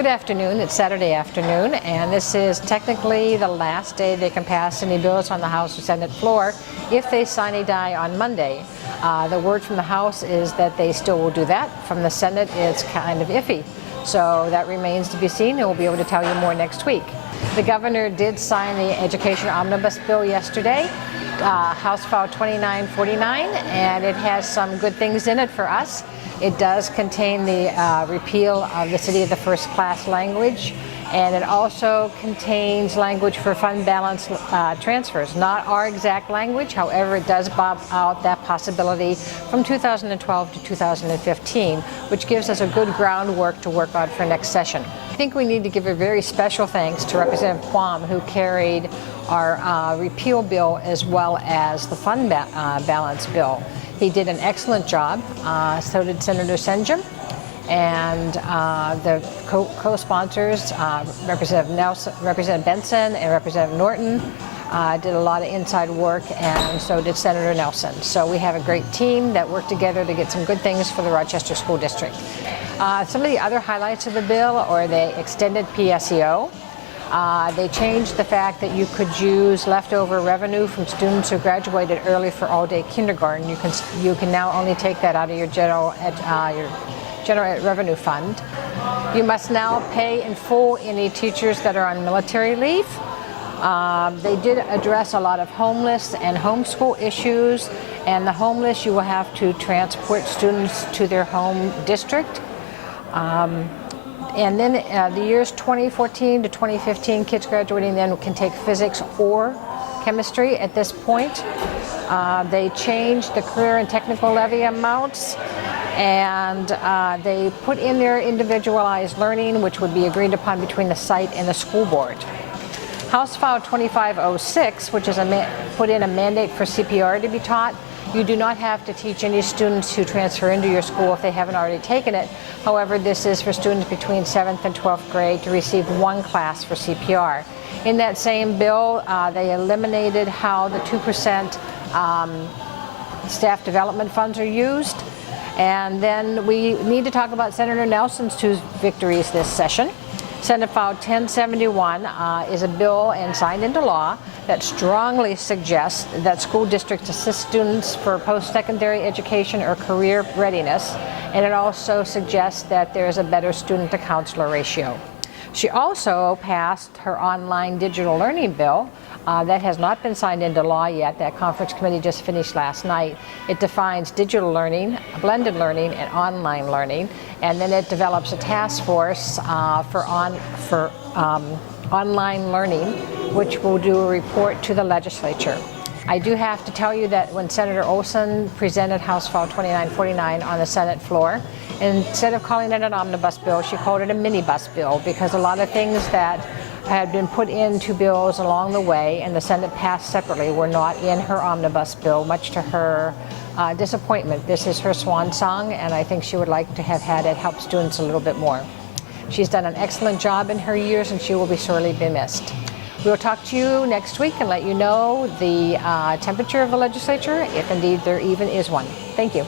Good afternoon. It's Saturday afternoon, and this is technically the last day they can pass any bills on the House or Senate floor if they sine die on Monday. The word from the House is that they still will do that. From the Senate, it's kind of iffy. So that remains to be seen, and we'll be able to tell you more next week. The governor did sign the Education Omnibus Bill yesterday, House File 2949, and it has some good things in it for us. It does contain the repeal of the City of the First Class language, and it also contains language for fund balance transfers. Not our exact language, however, it does bob out that possibility from 2012 to 2015, which gives us a good groundwork to work on for next session. I think we need to give a very special thanks to Representative Quam, who carried our repeal bill as well as the fund balance bill. He did an excellent job, so did Senator Senjem, and the co-sponsors, Representative Benson and Representative Norton, did a lot of inside work, and so did Senator Nelson. So we have a great team that worked together to get some good things for the Rochester School District. Some of the other highlights of the bill are the extended PSEO. They changed the fact that you could use leftover revenue from students who graduated early for all-day kindergarten. You can now only take that out of your general revenue fund. You must now pay in full any teachers that are on military leave. They did address a lot of homeless and homeschool issues, and the homeless, you will have to transport students to their home district. And then the years 2014 to 2015, kids graduating then can take physics or chemistry at this point. They changed the career and technical levy amounts, and they put in their individualized learning, which would be agreed upon between the site and the school board. House File 2506, which is put in a mandate for CPR to be taught. You do not have to teach any students who transfer into your school if they haven't already taken it. However, this is for students between 7th and 12th grade to receive one class for CPR. In that same bill, they eliminated how the 2% staff development funds are used. And then we need to talk about Senator Nelson's two victories this session. Senate File 1071 is a bill and signed into law that strongly suggests that school districts assist students for post-secondary education or career readiness, and it also suggests that there is a better student-to-counselor ratio. She also passed her online digital learning bill that has not been signed into law yet. That conference committee just finished last night. It defines digital learning, blended learning, and online learning, and then it develops a task force for online learning, which will do a report to the legislature. I do have to tell you that when Senator Olson presented House File 2949 on the Senate floor, instead of calling it an omnibus bill, she called it a minibus bill, because a lot of things that had been put into bills along the way and the Senate passed separately were not in her omnibus bill, much to her disappointment. This is her swan song, and I think she would like to have had it help students a little bit more. She's done an excellent job in her years, and she will be sorely missed. We will talk to you next week and let you know the temperature of the legislature, if indeed there even is one. Thank you.